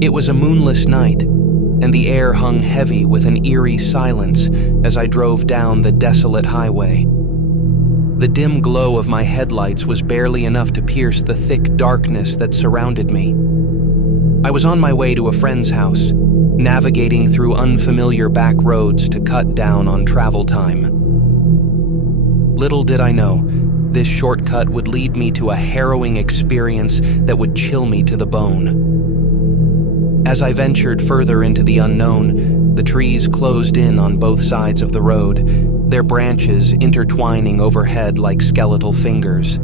It was a moonless night, and the air hung heavy with an eerie silence as I drove down the desolate highway. The dim glow of my headlights was barely enough to pierce the thick darkness that surrounded me. I was on my way to a friend's house, navigating through unfamiliar back roads to cut down on travel time. Little did I know, this shortcut would lead me to a harrowing experience that would chill me to the bone. As I ventured further into the unknown, the trees closed in on both sides of the road, their branches intertwining overhead like skeletal fingers.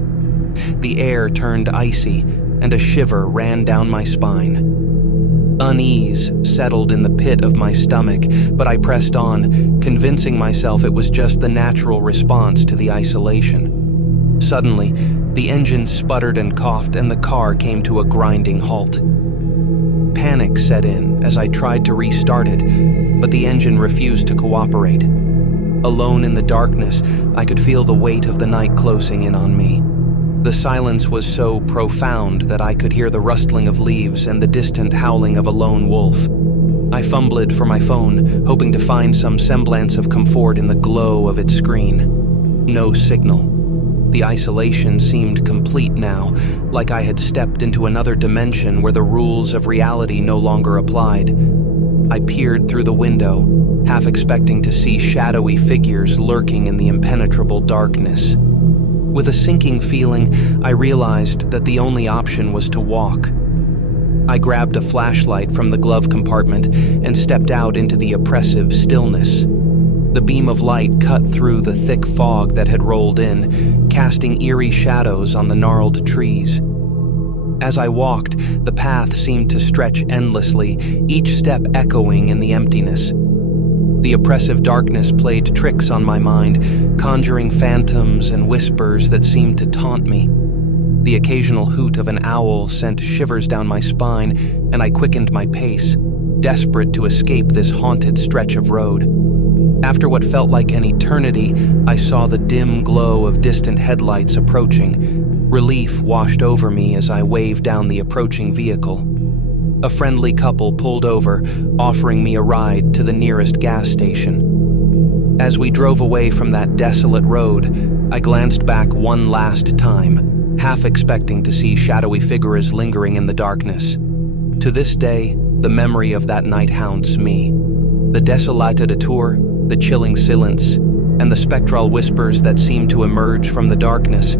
The air turned icy, and a shiver ran down my spine. Unease settled in the pit of my stomach, but I pressed on, convincing myself it was just the natural response to the isolation. Suddenly, the engine sputtered and coughed, and the car came to a grinding halt. Panic set in as I tried to restart it, but the engine refused to cooperate. Alone in the darkness, I could feel the weight of the night closing in on me. The silence was so profound that I could hear the rustling of leaves and the distant howling of a lone wolf. I fumbled for my phone, hoping to find some semblance of comfort in the glow of its screen. No signal. The isolation seemed complete now, like I had stepped into another dimension where the rules of reality no longer applied. I peered through the window, half expecting to see shadowy figures lurking in the impenetrable darkness. With a sinking feeling, I realized that the only option was to walk. I grabbed a flashlight from the glove compartment and stepped out into the oppressive stillness. The beam of light cut through the thick fog that had rolled in, casting eerie shadows on the gnarled trees. As I walked, the path seemed to stretch endlessly, each step echoing in the emptiness. The oppressive darkness played tricks on my mind, conjuring phantoms and whispers that seemed to taunt me. The occasional hoot of an owl sent shivers down my spine, and I quickened my pace, desperate to escape this haunted stretch of road. After what felt like an eternity, I saw the dim glow of distant headlights approaching. Relief washed over me as I waved down the approaching vehicle. A friendly couple pulled over, offering me a ride to the nearest gas station. As we drove away from that desolate road, I glanced back one last time, half expecting to see shadowy figures lingering in the darkness. To this day, the memory of that night haunts me. The desolated detour, the chilling silence, and the spectral whispers that seemed to emerge from the darkness.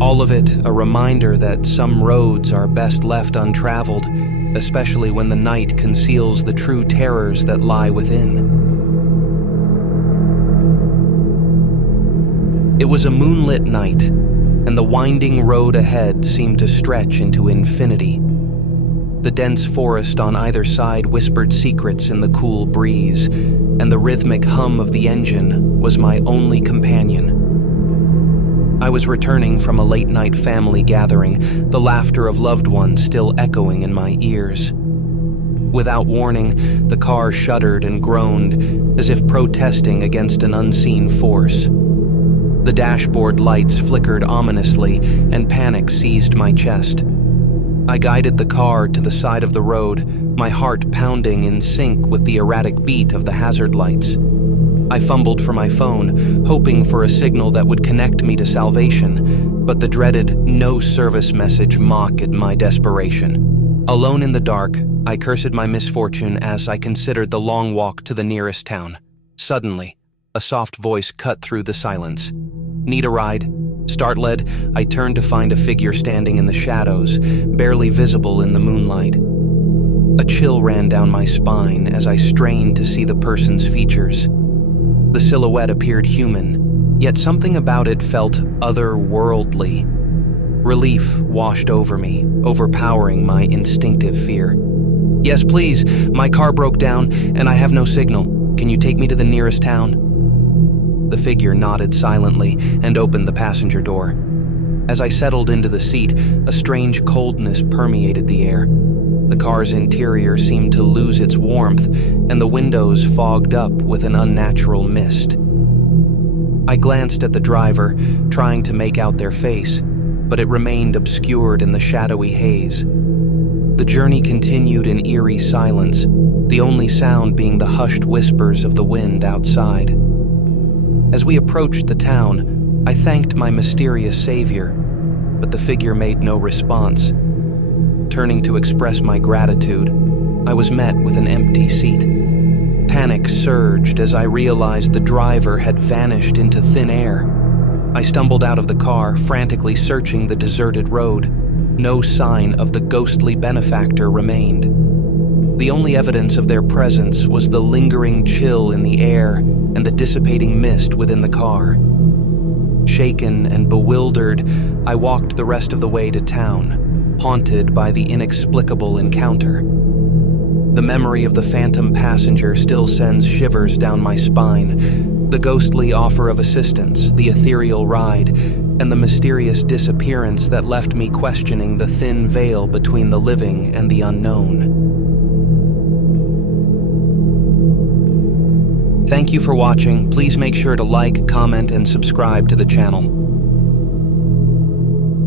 All of it a reminder that some roads are best left untraveled, especially when the night conceals the true terrors that lie within. It was a moonlit night, and the winding road ahead seemed to stretch into infinity. The dense forest on either side whispered secrets in the cool breeze, and the rhythmic hum of the engine was my only companion. I was returning from a late-night family gathering, the laughter of loved ones still echoing in my ears. Without warning, the car shuddered and groaned, as if protesting against an unseen force. The dashboard lights flickered ominously, and panic seized my chest. I guided the car to the side of the road, my heart pounding in sync with the erratic beat of the hazard lights. I fumbled for my phone, hoping for a signal that would connect me to salvation, but the dreaded no-service message mocked my desperation. Alone in the dark, I cursed my misfortune as I considered the long walk to the nearest town. Suddenly, a soft voice cut through the silence. "Need a ride?" Startled, I turned to find a figure standing in the shadows, barely visible in the moonlight. A chill ran down my spine as I strained to see the person's features. The silhouette appeared human, yet something about it felt otherworldly. Relief washed over me, overpowering my instinctive fear. "Yes, please. My car broke down, and I have no signal. Can you take me to the nearest town?" The figure nodded silently and opened the passenger door. As I settled into the seat, a strange coldness permeated the air. The car's interior seemed to lose its warmth, and the windows fogged up with an unnatural mist. I glanced at the driver, trying to make out their face, but it remained obscured in the shadowy haze. The journey continued in eerie silence, the only sound being the hushed whispers of the wind outside. As we approached the town, I thanked my mysterious savior, but the figure made no response. Turning to express my gratitude, I was met with an empty seat. Panic surged as I realized the driver had vanished into thin air. I stumbled out of the car, frantically searching the deserted road. No sign of the ghostly benefactor remained. The only evidence of their presence was the lingering chill in the air and the dissipating mist within the car. Shaken and bewildered, I walked the rest of the way to town, haunted by the inexplicable encounter. The memory of the phantom passenger still sends shivers down my spine. The ghostly offer of assistance, the ethereal ride, and the mysterious disappearance that left me questioning the thin veil between the living and the unknown. Thank you for watching. Please make sure to like, comment, and subscribe to the channel.